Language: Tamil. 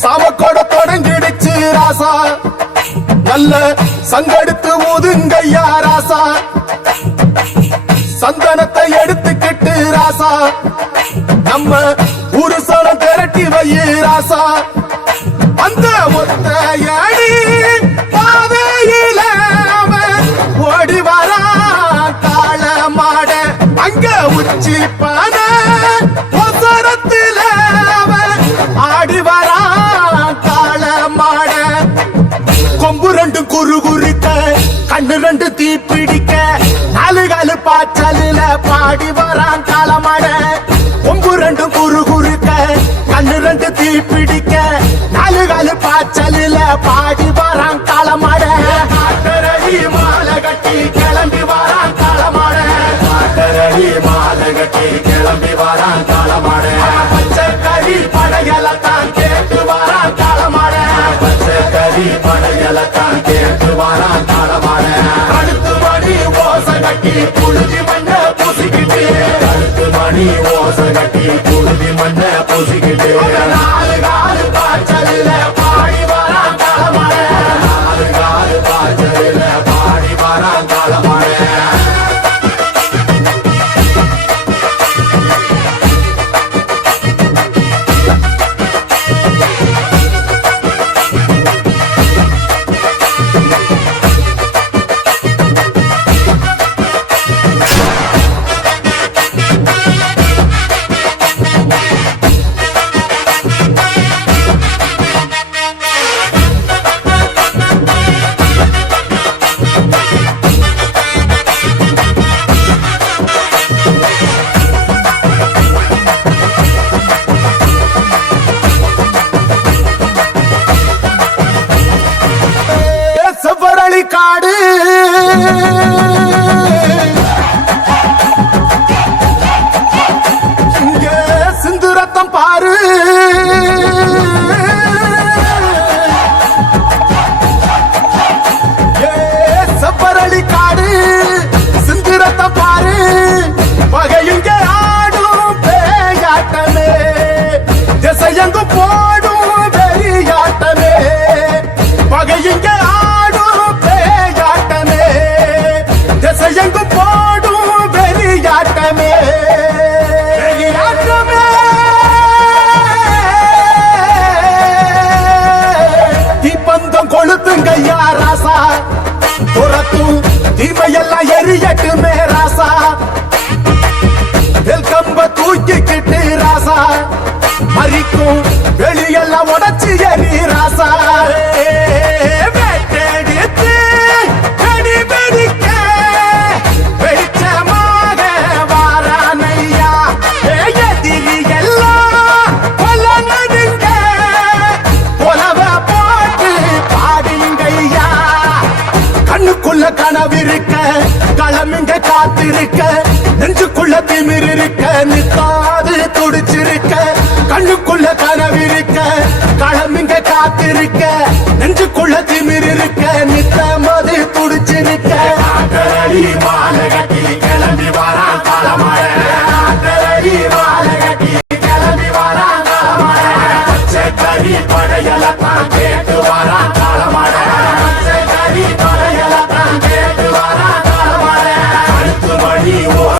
சாமக்கோட தொடங்கிடுச்சு ராசா, நல்ல சங்கெடுத்து ஊதுங்கய்யா ராசா, சந்தனத்தை எடுத்துக்கிட்டு ராசா, நம்ம ஊரு சனம் திரட்டி வையு ராசா, அந்த ஒத்தையடி பாதையில ஓடி வரா காள மாட, அங்க உச்சி பான ஒசரத்தில ஆடி வரா காள மாட, கொம்பு ரெண்டு குறு குறுக்க கண்ணு ரெண்டு தீ பிடிக்க, நாலு காலு பாய்ச்சலில பாடி வரான் காளமாட, கொம்பு ரெண்டு குறு குறுக்க கண்ணு ரெண்டு தீ பிடிக்க, நாலு காலு பாய்ச்சலில பாடி வரான் காளமாட, காட்டரடி மாலை கட்டி கிளம்பி வரான் காளமாட, காட்டரடி மாலை கட்டி கிளம்பி வரான் காளமாட, பச்சை கறி படையலத்தான் கேட்டு வரான் காளமாட, பச்சை கறி படையலத்தான் கேட்டு வரான் காளமாட, அடுத்து மணி ஓசை கட்டி புழுதி மண்ண பூசிக்கிட்டு, அடுத்து மணி ஓசை கட்டி புழுதி மண்ண பூசிக்கிட்டு, நாலு காலு பாய்ச்சலில பாடி வரான் காளமாட, நாலு காலு பாய்ச்சலில பாடி வரான் காளமாட. செவ்வரளி காடு இங்க சிந்து ரத்தம் பாரு, செவ்வரளி காடு சிந்து ரத்தம் பாரு, பகை இங்க ஆடும் பேயாட்டமே, திசையெங்கும் போடும் வெறியாட்டமே, பகை இங்க எங்கு போடும் வெறியாட்டமே, வெறியாட்டமே, தீப்பந்தம் கொளுத்துங்கய்யா ராசா, துரத்தும் தீமையெல்லாம் எரியட்டுமே ராசா, கம்ப தூக்கிக்கிட்டு ராசா, மறிக்கும் வெளியெல்லாம் உடச்சு எரி ராசா, கனவிருக்க களமிங்க காத்திருக்க, நெஞ்சுக்குள்ள திமிர் இருக்க நித்தாது துடிச்சிருக்க, கண்ணுக்குள்ள கனவிருக்க களமிங்க காத்திருக்க, நெஞ்சுக்குள்ள திமிர் இருக்க நித்தமது துடிச்சிருக்க, காட்டரடி